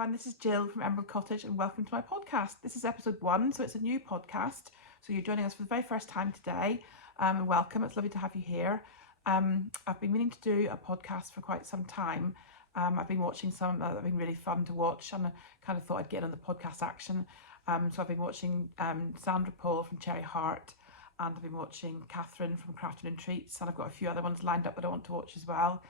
everyone, this is Jill from Emerald Cottage and welcome to my podcast. This is episode 1, so it's a new podcast. So you're joining us for the very first time today, and welcome. It's lovely to have you here. I've been meaning to do a podcast for quite some time. I've been watching some that have been really fun to watch, and I kind of thought I'd get on the podcast action. So I've been watching Sandra Paul from Cherry Heart, and I've been watching Catherine from Crafting and Treats, and I've got a few other ones lined up that I want to watch as well.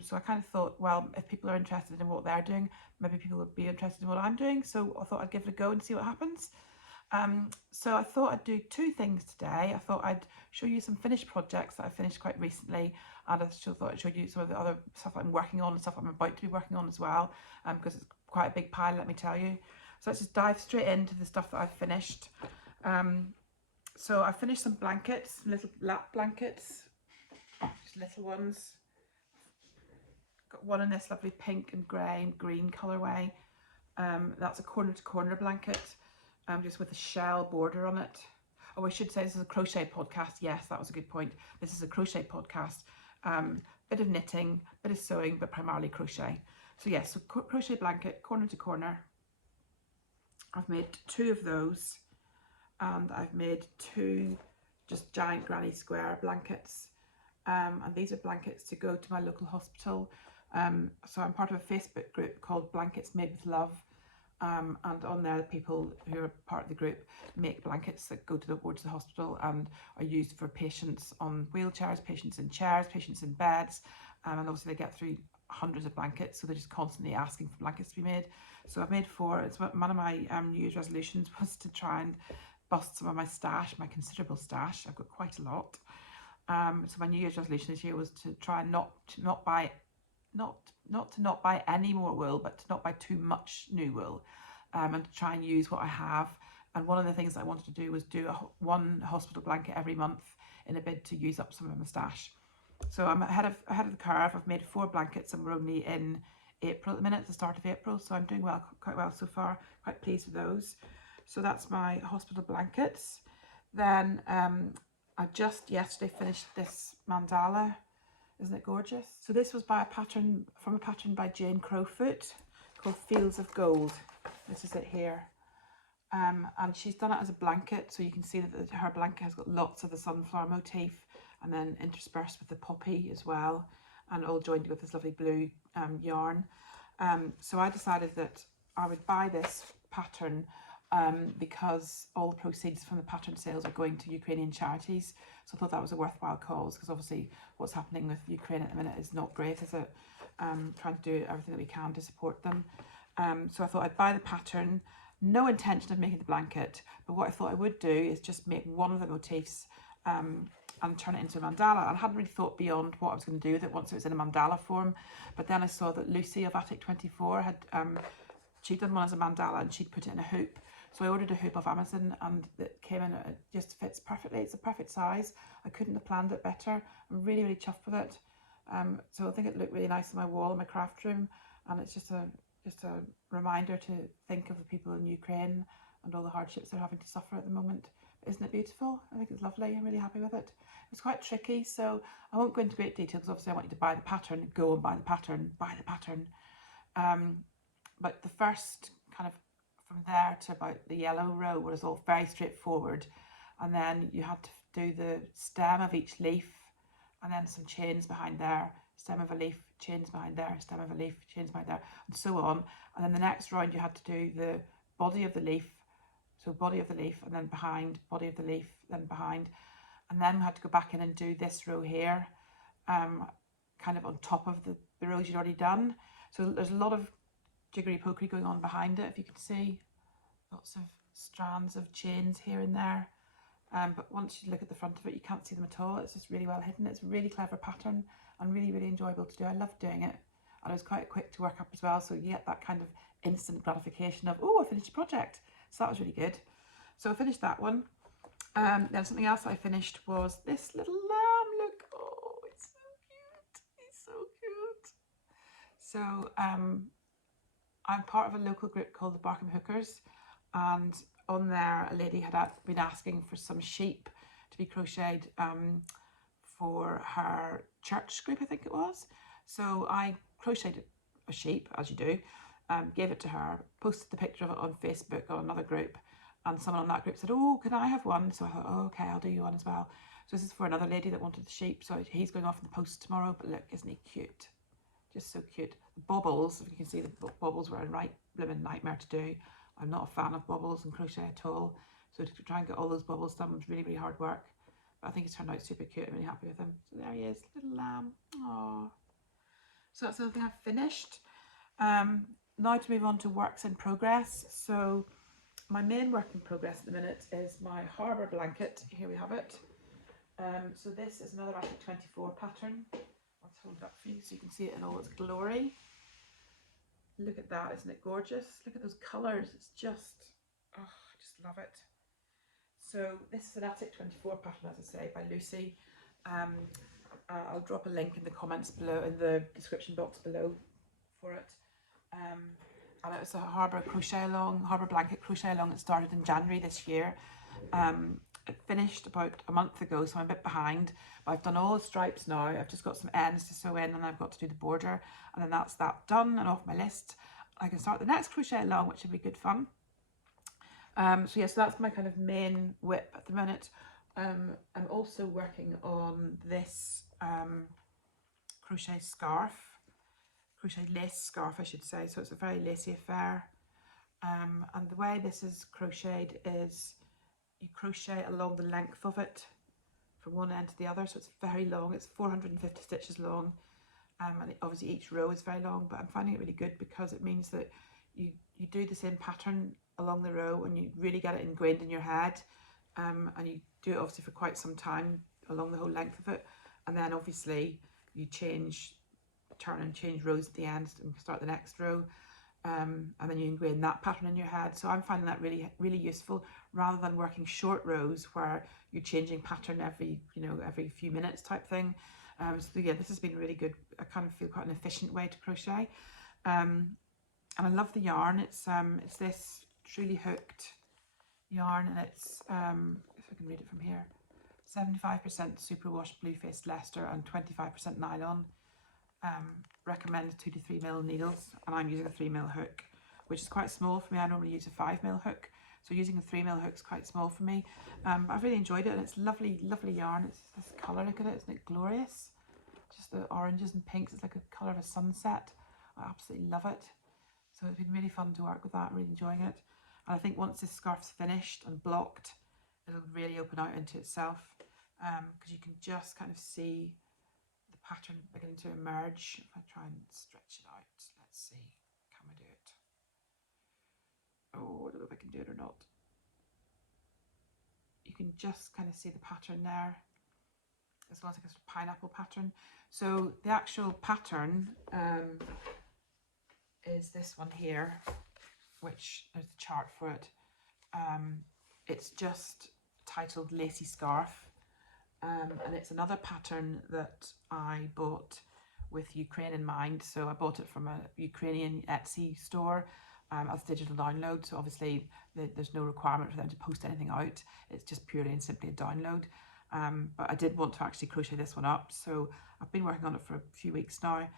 So I kind of thought, well, if people are interested in what they're doing, maybe people would be interested in what I'm doing. So I thought I'd give it a go and see what happens. So I thought I'd do 2 things today. I thought I'd show you some finished projects that I finished quite recently, and I thought I'd show you some of the other stuff I'm working on and stuff I'm about to be working on as well, because it's quite a big pile, let me tell you. So let's just dive straight into the stuff that I've finished. So I finished some blankets, little lap blankets, just little ones. Got one in this lovely pink and grey and green colourway. That's a corner to corner blanket, just with a shell border on it. Oh, I should say this is a crochet podcast. Yes, that was a good point. This is a crochet podcast. Bit of knitting, bit of sewing, but primarily crochet. So yes, so crochet blanket, corner to corner. I've made 2 of those, and I've made 2 just giant granny square blankets. And these are blankets to go to my local hospital. So I'm part of a Facebook group called Blankets Made with Love, and on there people who are part of the group make blankets that go to the wards of the hospital and are used for patients on wheelchairs, patients in chairs, patients in beds, and obviously they get through hundreds of blankets, so they're just constantly asking for blankets to be made. So I've made 4. It's one of my New Year's resolutions was to try and bust some of my stash, my considerable stash. I've got quite a lot. So my New Year's resolution this year was to try not to buy any more wool, but to not buy too much new wool, and to try and use what I have. And one of the things I wanted to do was do one hospital blanket every month in a bid to use up some of my stash. So I'm ahead of the curve. I've made 4 blankets, and we're only in April at the minute, at the start of April. So I'm doing quite well so far. Quite pleased with those. So that's my hospital blankets. Then I just yesterday finished this mandala. Isn't it gorgeous? So this was by a pattern by Jane Crowfoot called Fields of Gold. This is it here. And she's done it as a blanket, so you can see that her blanket has got lots of the sunflower motif and then interspersed with the poppy as well, and all joined with this lovely blue yarn. So I decided that I would buy this pattern because all the proceeds from the pattern sales are going to Ukrainian charities. So I thought that was a worthwhile cause, because obviously what's happening with Ukraine at the minute is not great, is it? Trying to do everything that we can to support them. So I thought I'd buy the pattern, no intention of making the blanket, but what I thought I would do is just make one of the motifs and turn it into a mandala. I hadn't really thought beyond what I was going to do with it once it was in a mandala form, but then I saw that Lucy of Attic 24 had she'd done one as a mandala and she'd put it in a hoop. So I ordered a hoop off Amazon, and it came in, it just fits perfectly. It's a perfect size. I couldn't have planned it better. I'm really, really chuffed with it. So I think it looked really nice on my wall in my craft room, and it's just a reminder to think of the people in Ukraine and all the hardships they're having to suffer at the moment. But isn't it beautiful? I think it's lovely. I'm really happy with it. It's quite tricky, so I won't go into great detail, because obviously I want you to buy the pattern, go and buy the pattern, but the first kind of from there to about the yellow row was all very straightforward, and then you had to do the stem of each leaf, and then some chains behind there, stem of a leaf, chains behind there, stem of a leaf, chains behind there, and so on. And then the next round you had to do the body of the leaf, so body of the leaf, and then behind, body of the leaf, then behind, and then we had to go back in and do this row here, kind of on top of the rows you'd already done. So there's a lot of jiggery pokery going on behind it, if you can see. Lots of strands of chains here and there. But once you look at the front of it, you can't see them at all. It's just really well hidden. It's a really clever pattern and really, really enjoyable to do. I love doing it. And it was quite quick to work up as well. So you get that kind of instant gratification of, oh, I finished a project. So that was really good. So I finished that one. Then something else I finished was this little lamb. Look, oh, it's so cute. He's so cute. So I'm part of a local group called the Barkham Hookers, and on there a lady had been asking for some sheep to be crocheted for her church group, I think it was. So I crocheted a sheep, as you do, gave it to her, posted the picture of it on Facebook or another group, and someone on that group said, oh, can I have one? So I thought, oh, okay, I'll do you one as well. So this is for another lady that wanted the sheep, so he's going off in the post tomorrow. But look, isn't he cute? Just so cute. The bobbles, if you can see, the bobbles were a right blooming nightmare to do. I'm not a fan of bobbles and crochet at all, so to try and get all those bobbles done was really, really hard work. But I think he's turned out super cute. I'm really happy with him. So there he is, little lamb. Aww. So that's the other thing I've finished. Now to move on to works in progress. So my main work in progress at the minute is my harbour blanket. Here we have it. So this is another Attic 24 pattern. I'll hold it up for you so you can see it in all its glory. Look at that, isn't it gorgeous? Look at those colours, it's just, oh, I just love it. So this is an Attic 24 pattern, as I say, by Lucy. I'll drop a link in the comments below, in the description box below for it. And it was a harbour blanket crochet along that started in January this year. It finished about a month ago, so I'm a bit behind, but I've done all the stripes now. I've just got some ends to sew in, and I've got to do the border, and then that's that done and off my list. I can start the next crochet along, which will be good fun. So yeah, so that's my kind of main whip at the minute. I'm also working on this crochet lace scarf, I should say. So it's a very lacy affair. And the way this is crocheted is you crochet along the length of it from one end to the other. So it's very long. It's 450 stitches long. And obviously each row is very long, but I'm finding it really good because it means that you do the same pattern along the row and you really get it ingrained in your head. And you do it obviously for quite some time along the whole length of it. And then obviously you turn and change rows at the end and start the next row. And then you ingrain that pattern in your head. So I'm finding that really, really useful rather than working short rows where you're changing pattern every few minutes type thing. So yeah, this has been really good. I kind of feel quite an efficient way to crochet. And I love the yarn. It's this truly hooked yarn, and it's, if I can read it from here, 75% superwash blue faced Leicester and 25% nylon. Recommended 2 to 3 mil needles, and I'm using a 3 mil hook, which is quite small for me. I normally use a 5 mil hook, so using a 3 mil hook is quite small for me. I've really enjoyed it, and it's lovely, lovely yarn. It's this colour, look at it, isn't it glorious? Just the oranges and pinks, it's like a colour of a sunset. I absolutely love it. So it's been really fun to work with that. I'm really enjoying it. And I think once this scarf's finished and blocked, it'll really open out into itself, because you can just kind of see the pattern beginning to emerge. If I try and stretch it out, let's see, can I do it? Oh, I don't know if I can do it or not. You can just kind of see the pattern there. It's like a pineapple pattern. So the actual pattern is this one here, which there's the chart for it. It's just titled Lacy Scarf. And it's another pattern that I bought with Ukraine in mind. So I bought it from a Ukrainian Etsy store as a digital download. So obviously there's no requirement for them to post anything out. It's just purely and simply a download. But I did want to actually crochet this one up. So I've been working on it for a few weeks now.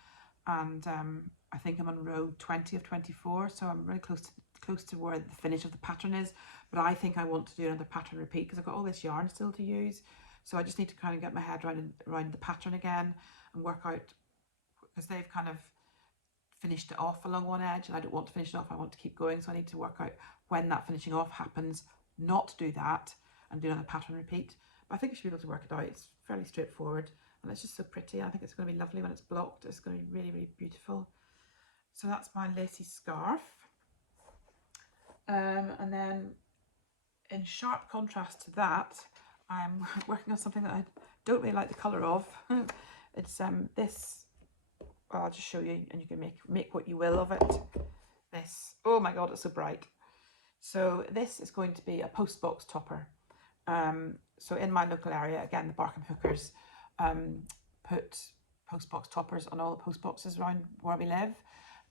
And I think I'm on row 20 of 24. So I'm really close to where the finish of the pattern is. But I think I want to do another pattern repeat because I've got all this yarn still to use. So I just need to kind of get my head around the pattern again and work out, because they've kind of finished it off along one edge and I don't want to finish it off, I want to keep going. So I need to work out when that finishing off happens, not to do that and do another pattern repeat. But I think I should be able to work it out. It's fairly straightforward and it's just so pretty. I think it's going to be lovely when it's blocked. It's going to be really, really beautiful. So that's my lacy scarf. And then in sharp contrast to that, I'm working on something that I don't really like the colour of. It's this, well, I'll just show you and you can make what you will of it. This, oh my god, it's so bright. So this is going to be a post box topper. So in my local area, again, the Barkham Hookers put post box toppers on all the post boxes around where we live.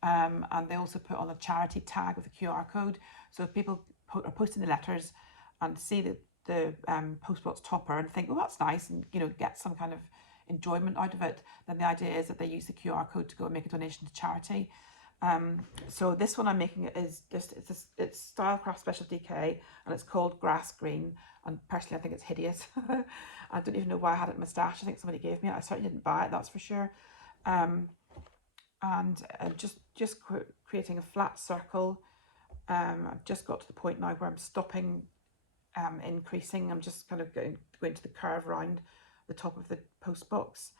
And they also put on a charity tag with a QR code. So if people are posting the letters and see the postbox topper and think, oh, that's nice, and get some kind of enjoyment out of it, then the idea is that they use the QR code to go and make a donation to charity. So this one I'm making is just, it's Stylecraft Special DK, and it's called Grass Green. And personally, I think it's hideous. I don't even know why I had it in my stash. I think somebody gave me it. I certainly didn't buy it, that's for sure. And just creating a flat circle. I've just got to the point now where I'm stopping increasing. I'm just kind of going to the curve around the top of the post box.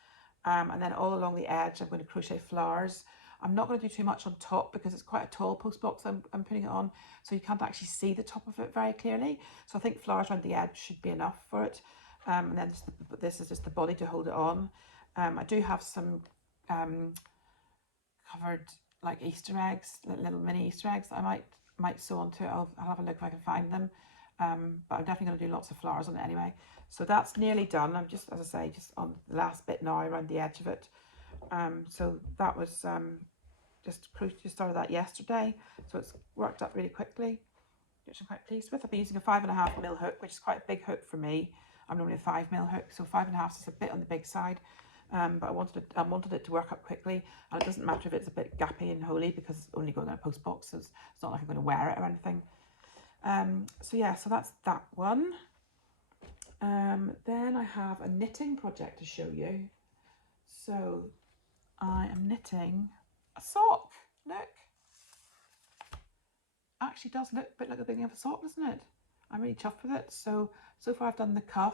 And then all along the edge, I'm going to crochet flowers. I'm not going to do too much on top because it's quite a tall post box I'm putting it on, so you can't actually see the top of it very clearly. So I think flowers around the edge should be enough for it. And then this is just the body to hold it on. I do have some covered like Easter eggs, little mini Easter eggs that I might sew onto it. I'll have a look if I can find them. But I'm definitely going to do lots of flowers on it anyway. So that's nearly done. I'm just, as I say, just on the last bit now around the edge of it. So that was just started that yesterday. So it's worked up really quickly, which I'm quite pleased with. I've been using a 5.5mm hook, which is quite a big hook for me. I'm normally a 5mm hook, so 5.5 is a bit on the big side. But I wanted it to work up quickly, and it doesn't matter if it's a bit gappy and holy because it's only going in a post box, so it's not like I'm going to wear it or anything. So yeah, so that's that one. Then I have a knitting project to show you. So I am knitting a sock. Look, actually does look a bit like the beginning of a sock, doesn't it? I'm really chuffed with it. So far I've done the cuff,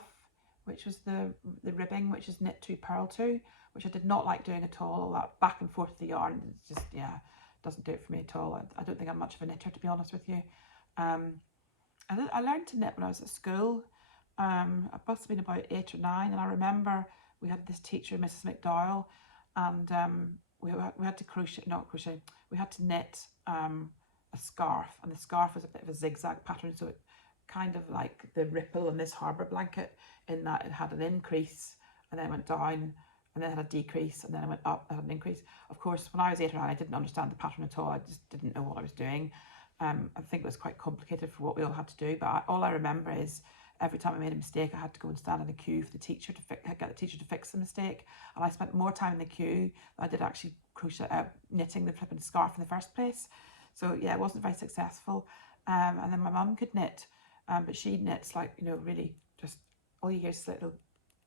which was the ribbing, which is knit 2 purl 2, which I did not like doing at all that back and forth of the yarn. It's just, yeah, doesn't do it for me at all. I don't think I'm much of a knitter, to be honest with you. I learned to knit when I was at school. I must have been about 8 or 9, and I remember we had this teacher, Mrs. McDowell, and we had to we had to knit a scarf, and the scarf was a bit of a zigzag pattern, so it kind of like the ripple on this harbour blanket, in that it had an increase and then it went down, and then it had a decrease, and then it went up and had an increase. Of course, when I was 8 or 9, I didn't understand the pattern at all. I just didn't know what I was doing. I think it was quite complicated for what we all had to do, but all I remember is every time I made a mistake, I had to go and stand in the queue for the teacher to get the teacher to fix the mistake. And I spent more time in the queue than I did actually knitting the flipping scarf in the first place. So yeah, it wasn't very successful. And then my mum could knit, but she knits like, you know, really just all you hear is little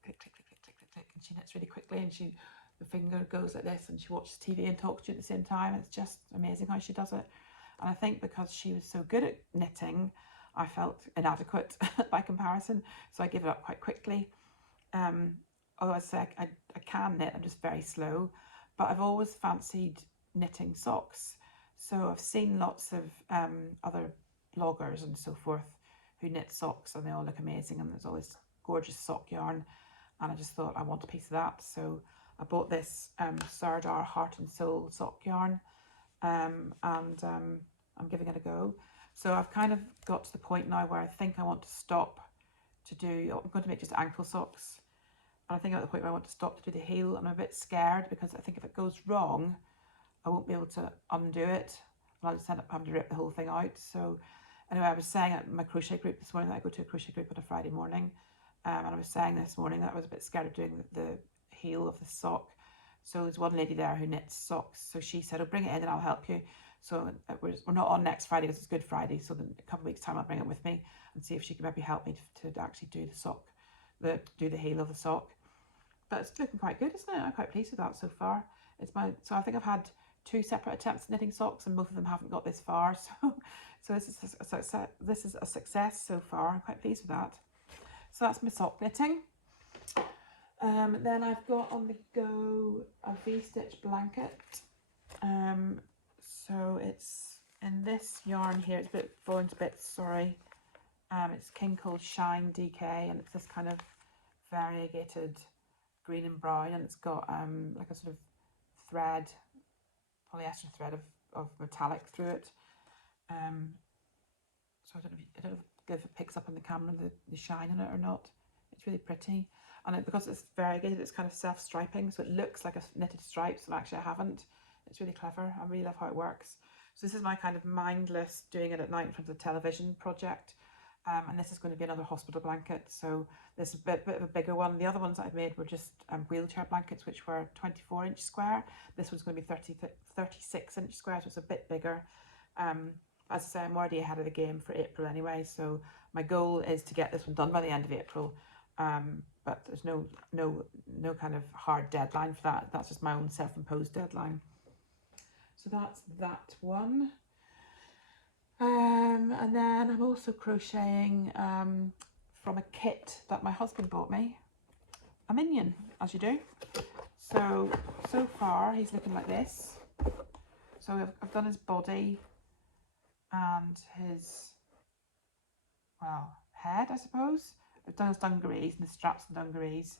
click, click, click, click, click, click, click, and she knits really quickly, and the finger goes like this, and she watches TV and talks to you at the same time. It's just amazing how she does it. And I think because she was so good at knitting, I felt inadequate by comparison, so I gave it up quite quickly. Although I say I can knit, I'm just very slow, but I've always fancied knitting socks. So I've seen lots of other bloggers and so forth who knit socks, and they all look amazing, and there's all this gorgeous sock yarn, and I just thought I want a piece of that. So I bought this Sardar Heart and Soul sock yarn, and I'm giving it a go. So I've kind of got to the point now where I think I want to stop to do, I'm going to make just ankle socks. And I think I'm at the point where I want to stop to do the heel. I'm a bit scared because I think if it goes wrong, I won't be able to undo it. And I'll just end up having to rip the whole thing out. So anyway, I was saying at my crochet group this morning that I go to a crochet group on a Friday morning. And I was saying this morning that I was a bit scared of doing the heel of the sock. So there's one lady there who knits socks. So she said, oh, bring it in and I'll help you. So we're not on next Friday because it's Good Friday. So in a couple of weeks' time, I'll bring it with me and see if she can maybe help me to actually do the sock, do the heel of the sock. But it's looking quite good, isn't it? I'm quite pleased with that so far. So I think I've had 2 separate attempts at knitting socks, and both of them haven't got this far. So this is a success so far. I'm quite pleased with that. So that's my sock knitting. Then I've got on the go a V-stitch blanket. So it's in this yarn here. It's a bit falling to bits, sorry. It's King Cold Shine DK, and it's this kind of variegated green and brown, and it's got like a sort of thread, polyester thread of metallic through it. So I don't know if it picks up on the camera the shine in it or not. It's really pretty, and because it's variegated, it's kind of self-striping, so it looks like a knitted stripe, so actually I haven't. It's really clever. I really love how it works. So this is my kind of mindless doing it at night in front of the television project. And this is going to be another hospital blanket, so this is a bit of a bigger one. The other ones that I've made were just wheelchair blankets, which were 24-inch square. This one's going to be 36-inch square, so it's a bit bigger. As I say, I'm already ahead of the game for April anyway, so my goal is to get this one done by the end of April. But there's no kind of hard deadline for that. That's just my own self-imposed deadline. So that's that one. And then I'm also crocheting from a kit that my husband bought me, a minion, as you do. So far he's looking like this. So I've done his body and his, well, head, I suppose. I've done his dungarees and the straps and dungarees.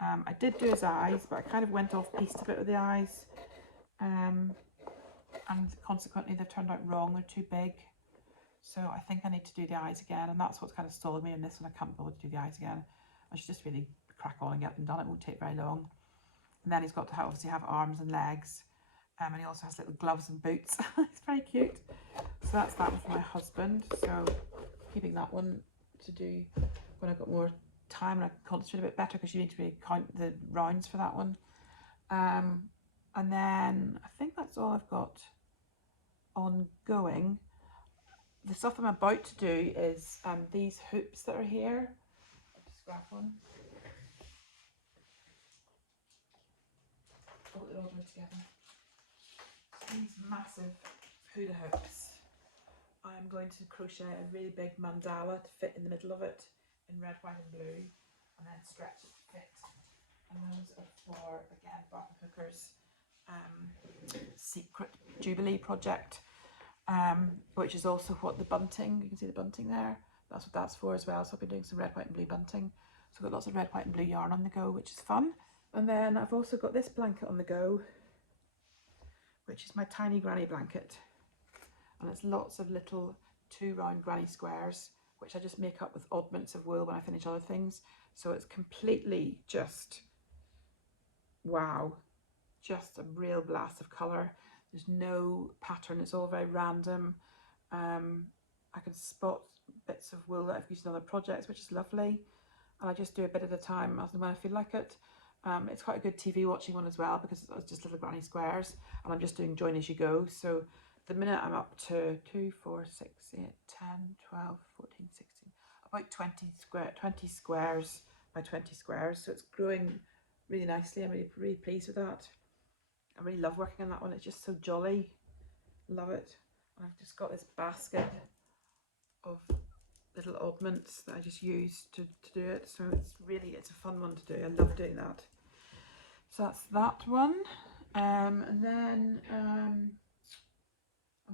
I did do his eyes, but I kind of went off piste a bit with the eyes. And consequently they've turned out wrong, they're too big. So I think I need to do the eyes again, and that's what's kind of stalling me in this one. I can't bother to do the eyes again. I should just really crack on and get them done. It won't take very long. And then he's got to obviously have arms and legs, and he also has little gloves and boots. It's very cute. So that's that one for my husband. So keeping that one to do when I've got more time and I can concentrate a bit better, because you need to really count the rounds for that one. And then I think that's all I've got ongoing. The stuff I'm about to do is these hoops that are here. I'll just grab one. Hold it all together. So these massive hula hoops. I'm going to crochet a really big mandala to fit in the middle of it in red, white and blue, and then stretch it to fit. And those are for, again, Barton Hooker's Secret Jubilee project. Which is also what the bunting, you can see the bunting there, that's what that's for as well. So I've been doing some red, white and blue bunting. So I've got lots of red, white and blue yarn on the go, which is fun. And then I've also got this blanket on the go, which is my tiny granny blanket. And it's lots of little 2 round granny squares, which I just make up with oddments of wool when I finish other things. So it's completely just, wow, just a real blast of colour. There's no pattern, it's all very random. I can spot bits of wool that I've used in other projects, which is lovely. And I just do a bit at a time as and when I feel like it. It's quite a good TV watching one as well, because it's just little granny squares, and I'm just doing join as you go. So the minute I'm up to 2, 4, 6, 8, 10, 12, 14, 16, about 20 squares by 20 squares. So it's growing really nicely. I'm really pleased with that. I really love working on that one. It's just so jolly. Love it. And I've just got this basket of little oddments that I just use to do it. So it's a fun one to do. I love doing that. So that's that one. And then I'm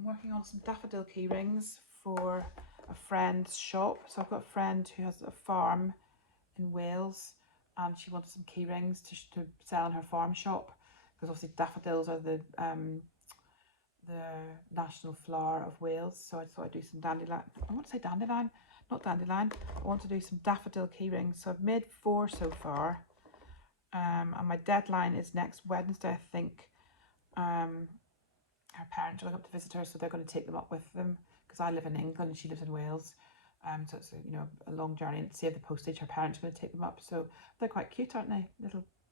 working on some daffodil key rings for a friend's shop. So I've got a friend who has a farm in Wales, and she wanted some key rings to sell in her farm shop, because obviously daffodils are the national flower of Wales. So I thought I'd do some dandelion. I want to say dandelion, not dandelion. I want to do some daffodil key rings. So I've made 4 so far, and my deadline is next Wednesday, I think. Her parents are going up to visit her, so they're going to take them up with them, because I live in England and she lives in Wales. So it's a long journey, and to save the postage, her parents are going to take them up. So they're quite cute, aren't they?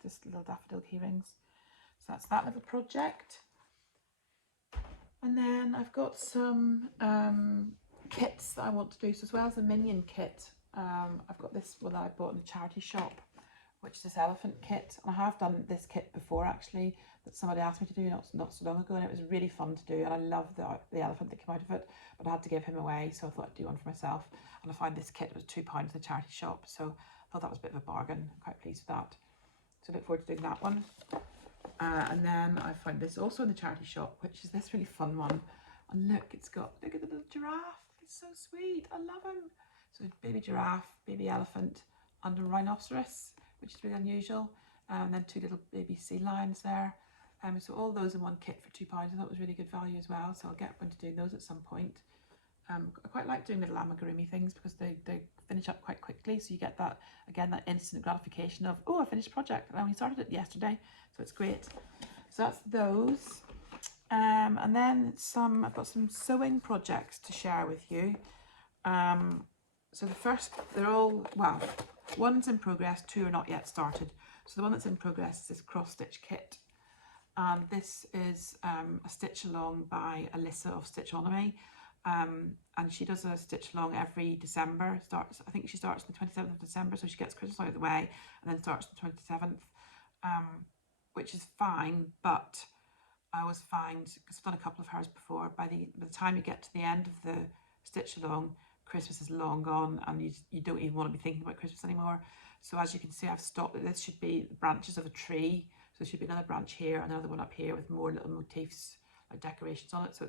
Just little daffodil key rings. So that's that little project. And then I've got some kits that I want to do. So as well as the minion kit, I've got this one that I bought in the charity shop, which is this elephant kit. And I have done this kit before, actually, that somebody asked me to do not so long ago, and it was really fun to do, and I love the elephant that came out of it, but I had to give him away, so I thought I'd do one for myself. And I found this kit was £2 in the charity shop, so I thought that was a bit of a bargain. I'm quite pleased with that. So I look forward to doing that one. And then I found this also in the charity shop, which is this really fun one. And look at the little giraffe. It's so sweet. I love him. So baby giraffe, baby elephant, and a rhinoceros, which is really unusual. And then 2 little baby sea lions there. So all those in one kit for £2. I thought it was really good value as well. So I'll get around to doing those at some point. I quite like doing little amigurumi things, because they finish up quite quickly. So you get that, again, that instant gratification of, oh, I finished a project. I only started it yesterday. So it's great. So that's those. And then I've got some sewing projects to share with you. So the first, they're all, well, one's in progress, two are not yet started. So the one that's in progress is this cross stitch kit. And this is a stitch along by Alyssa of Stitchonomy. And she does a stitch along every December. I think she starts on the 27th of December, so she gets Christmas out of the way and then starts on the 27th, which is fine, but I always find, because I've done a couple of hers before, by the time you get to the end of the stitch along, Christmas is long gone and you don't even want to be thinking about Christmas anymore. So as you can see, I've stopped. This should be the branches of a tree. So there should be another branch here, another one up here with more little motifs, like decorations on it. So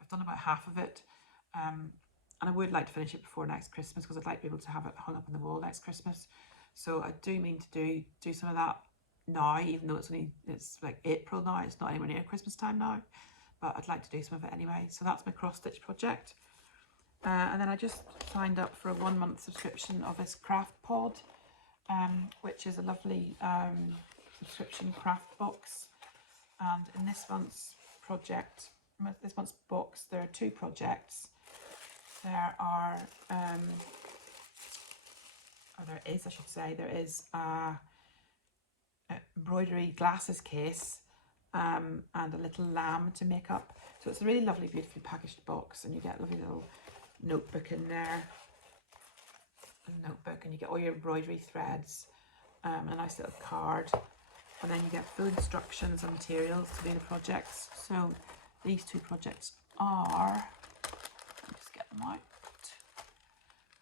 I've done about half of it. And I would like to finish it before next Christmas, because I'd like to be able to have it hung up on the wall next Christmas. So I do mean to do some of that now, even though it's like April now, it's not anywhere near Christmas time now, but I'd like to do some of it anyway. So that's my cross stitch project. And then I just signed up for a 1 month subscription of this craft pod, which is a lovely subscription craft box. And in this month's box, there are 2 projects. There are, there is a embroidery glasses case and a little lamb to make up. So it's a really lovely, beautifully packaged box, and you get a lovely little notebook in there. And you get all your embroidery threads, and a nice little card. And then you get full instructions and materials to do the projects. So these 2 projects are, let me just get them out.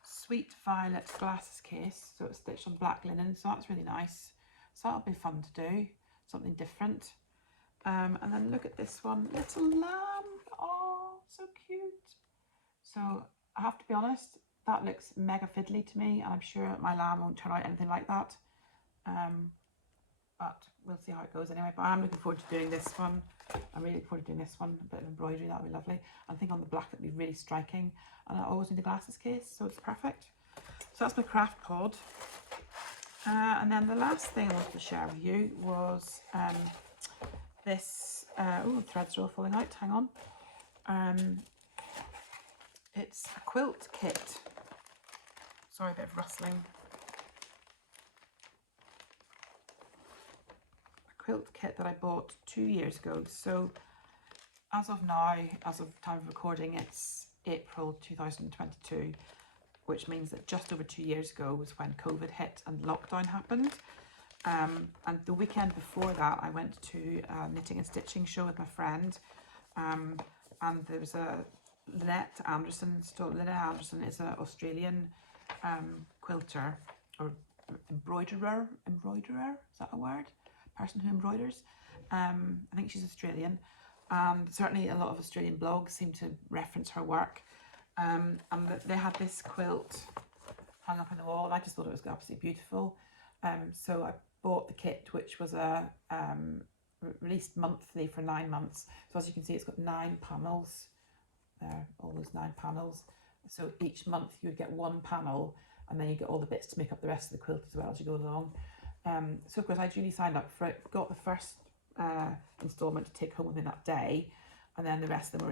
Sweet Violet glasses case, so it's stitched on black linen, so that's really nice. So that'll be fun to do, something different. And then look at this one, little lamb. Oh, so cute. So I have to be honest, that looks mega fiddly to me, and I'm sure my lamb won't turn out anything like that. But we'll see how it goes anyway. But I'm looking forward to doing this one. I'm really looking forward to doing this one. A bit of embroidery, that'll be lovely. I think on the black it'll be really striking. And I always need a glasses case, so it's perfect. So that's my craft pod. And then the last thing I wanted to share with you was this. Oh, the threads are all falling out. Hang on. It's a quilt kit. Sorry, a bit of rustling. Quilt kit that I bought 2 years ago. So as of now, as of time of recording, it's April 2022, which means that just over 2 years ago was when COVID hit and lockdown happened. And the weekend before that, I went to a knitting and stitching show with my friend, and there was a Lynette Anderson. Lynette Anderson is an Australian quilter or embroiderer. Is that a word? Person who embroiders. I think she's Australian, and certainly a lot of Australian blogs seem to reference her work. And they had this quilt hung up on the wall, and I just thought it was absolutely beautiful. So I bought the kit, which was released monthly for 9 months. So as you can see, it's got 9 panels. There, all those 9 panels. So each month you would get 1 panel, and then you get all the bits to make up the rest of the quilt as well as you go along. So of course I duly signed up for it, got the first instalment to take home within that day, and then the rest of them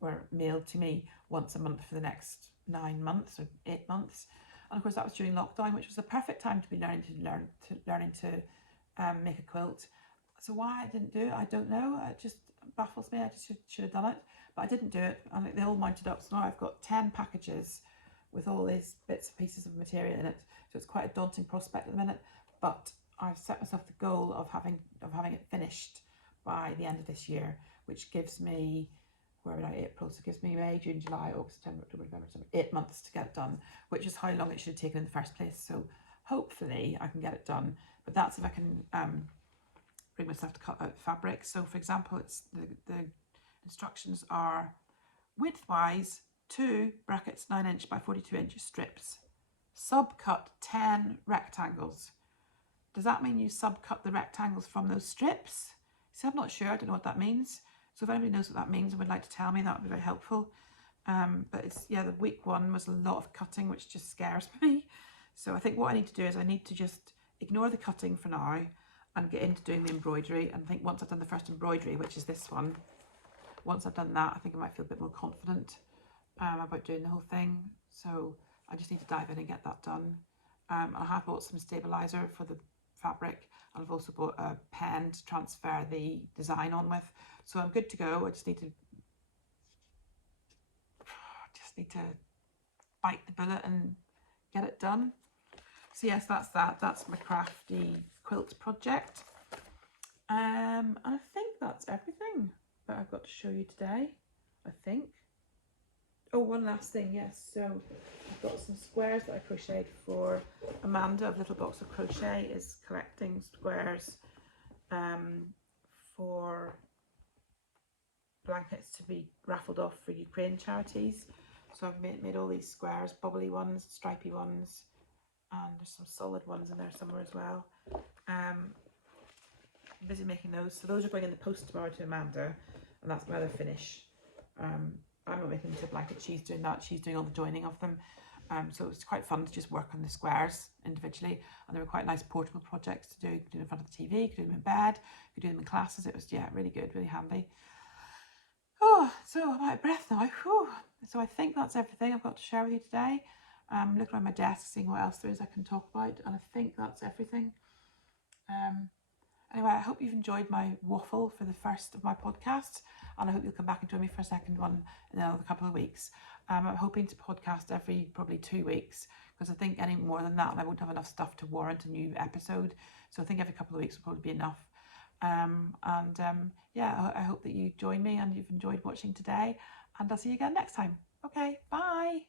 were mailed to me once a month for the next 9 months or 8 months. And of course that was during lockdown, which was the perfect time to be learning to make a quilt. So why I didn't do it, I don't know. It just baffles me. I just should have done it, but I didn't do it, and they all mounted up. So now I've got 10 packages with all these bits and pieces of material in it. So it's quite a daunting prospect at the minute, but I've set myself the goal of having it finished by the end of this year, which gives me, where are we now, April, so it gives me May, June, July, August, September, October, November, December, 8 months to get it done, which is how long it should have taken in the first place. So hopefully I can get it done, but that's if I can bring myself to cut out fabric. So for example, it's the instructions are widthwise 2 brackets 9" by 42" strips, subcut 10 rectangles. Does that mean you subcut the rectangles from those strips? See, I'm not sure, I don't know what that means. So if anybody knows what that means and would like to tell me, that would be very helpful. But it's, yeah, the week one was a lot of cutting, which just scares me. So I think what I need to do is I need to just ignore the cutting for now and get into doing the embroidery. And I think once I've done the first embroidery, which is this one, once I've done that, I think I might feel a bit more confident about doing the whole thing. So I just need to dive in and get that done. And I have bought some stabilizer for the fabric, and I've also bought a pen to transfer the design on with. So I'm good to go. I just need to bite the bullet and get it done. So yes, that's that. That's my crafty quilt project. And I think that's everything that I've got to show you today, I think. Oh, one last thing, yes. So I've got some squares that I crocheted for Amanda of Little Box of Crochet is collecting squares for blankets to be raffled off for Ukraine charities. So I've made all these squares, bobbly ones, stripy ones, and there's some solid ones in there somewhere as well. I'm busy making those. So those are going in the post tomorrow to Amanda, and that's my other finish. I'm not making them into a blanket. She's doing that. She's doing all the joining of them. So it's quite fun to just work on the squares individually, and they were quite nice portable projects to do. You could do them in front of the TV, you could do them in bed, you could do them in classes. It was, yeah, really good, really handy. Oh, so I'm out of breath now. Whew. So I think that's everything I've got to share with you today. I'm looking around my desk, seeing what else there is I can talk about, and I think that's everything. Anyway, I hope you've enjoyed my waffle for the first of my podcasts, and I hope you'll come back and join me for a second one in another couple of weeks. I'm hoping to podcast every probably 2 weeks, because I think any more than that, I won't have enough stuff to warrant a new episode. So I think every couple of weeks will probably be enough. Yeah, I hope that you join me and you've enjoyed watching today, and I'll see you again next time. Okay, bye.